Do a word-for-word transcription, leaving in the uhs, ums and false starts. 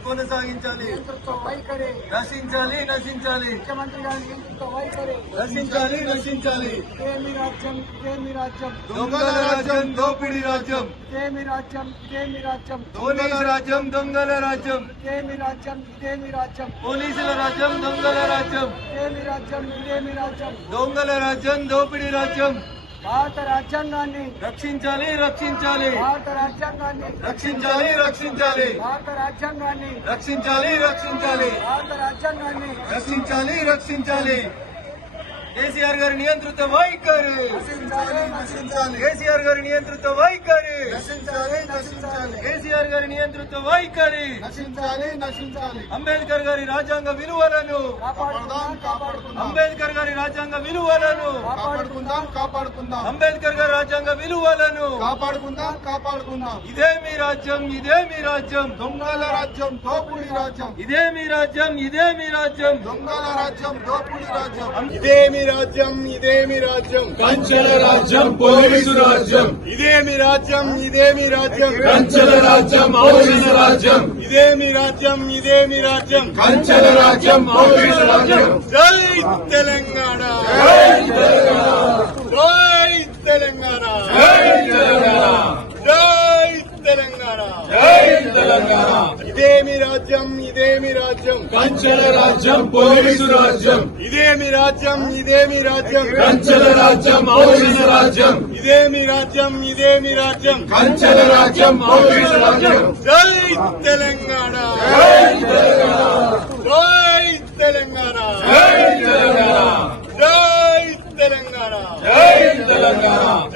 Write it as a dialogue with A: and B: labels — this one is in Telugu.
A: కొనసాగించాలి.
B: వైఖరి
A: నశించాలి నశించాలి
B: ముఖ్యమంత్రి గారి నియంతృత్వ వైఖరి
A: నశించాలి నశించాలి.
B: ఇదేమి రాజ్యం ఇదేమి రాజ్యం
A: దొంగల రాజ్యం దోపిడీ రాజ్యం
B: ఇదేమి రాజ్యం ఇదేమి రాజ్యం
A: పోలీసు రాజ్యం దొంగల రాజ్యం
B: ఇదేమి రాజ్యం ఇదేమి రాజ్యం
A: పోలీసుల రాజ్యం దొంగల రాజ్యం
B: ఇదేమి రాజ్యం ఇదేమి రాజ్యం
A: దొంగల రాజ్యం దోపిడీ రాజ్యం.
B: భారత రాజ్యాంగాన్ని
A: రక్షించాలి రక్షించాలి
B: భారత రాజ్యాంగాన్ని
A: రక్షించాలి రక్షించాలి
B: భారత రాజ్యాంగాన్ని
A: రక్షించాలి రక్షించాలి
B: భారత రాజ్యాంగాన్ని
A: రక్షించాలి రక్షించాలి. కేసీఆర్ గారి నియంత్రిత వైఖరి
B: నశించాలి నశించాలి
A: కేసీఆర్ గారి నియంత్రిత వైఖరి
B: నశించాలి నశించాలి
A: కేసీఆర్ గారి నియంత్రిత వైఖరి
B: నశించాలి నశించాలి
A: అంబేద్కర్ గారి రాజ్యాంగ విలువలను
B: కాపాడుకుందాం కాపాడుకుందాం
A: అంబేద్కర్ గారి రాజ్యాంగ విలువలను
B: కాపాడుకుందాం కాపాడుకుందాం
A: అంబేద్కర్ గారి రాజ్యాంగ విలువలను
B: కాపాడుకుందాం కాపాడుకుందాం
A: ఇదే మీ రాజ్యం ఇదే మీ రాజ్యం
B: దొంగల రాజ్యం దోపిడీ రాజ్యం
A: ఇదే మీ రాజ్యం ఇదే మీ రాజ్యం
B: దొంగల రాజ్యం దోపిడీ రాజ్యం
A: ఇదే మీ రాజ్యం ఇదే మీ రాజ్యం
C: కంచెల రాజ్యం పోలీసు రాజ్యం
A: ఇదే మీ రాజ్యం ఇదే మీ రాజ్యం
C: కంచెల రాజ్యం పోలీసు రాజ్యం
A: ఇదే మీ రాజ్యం ఇదే మీ రాజ్యం
C: కంచెల రాజ్యం పోలీసు రాజ్యం.
A: జై తెలంగాణ
C: జై తెలంగాణ
A: జై తెలంగాణ
C: జై తెలంగాణ
A: జై తెలంగాణ
C: జై తెలంగాణ.
A: ఇదే మీ రాజ్యం ఇదే మీ రాజ్యం
C: కంచెల రాజ్యం పోలీసు రాజ్యం
A: ఇదే మీ రాజ్యం ఇదే మీ రాజ్యం
C: కంచెల రాజ్యం పోలీసు రాజ్యం
A: ఇదే మీ రాజ్యం ఇదే మీ రాజ్యం
C: కంచెల రాజ్యం పోలీసు రాజ్యం.
A: జై తెలంగాణ
C: జై తెలంగాణ
A: జై తెలంగాణ
C: జై తెలంగాణ
A: జై తెలంగాణ
C: జై తెలంగాణ.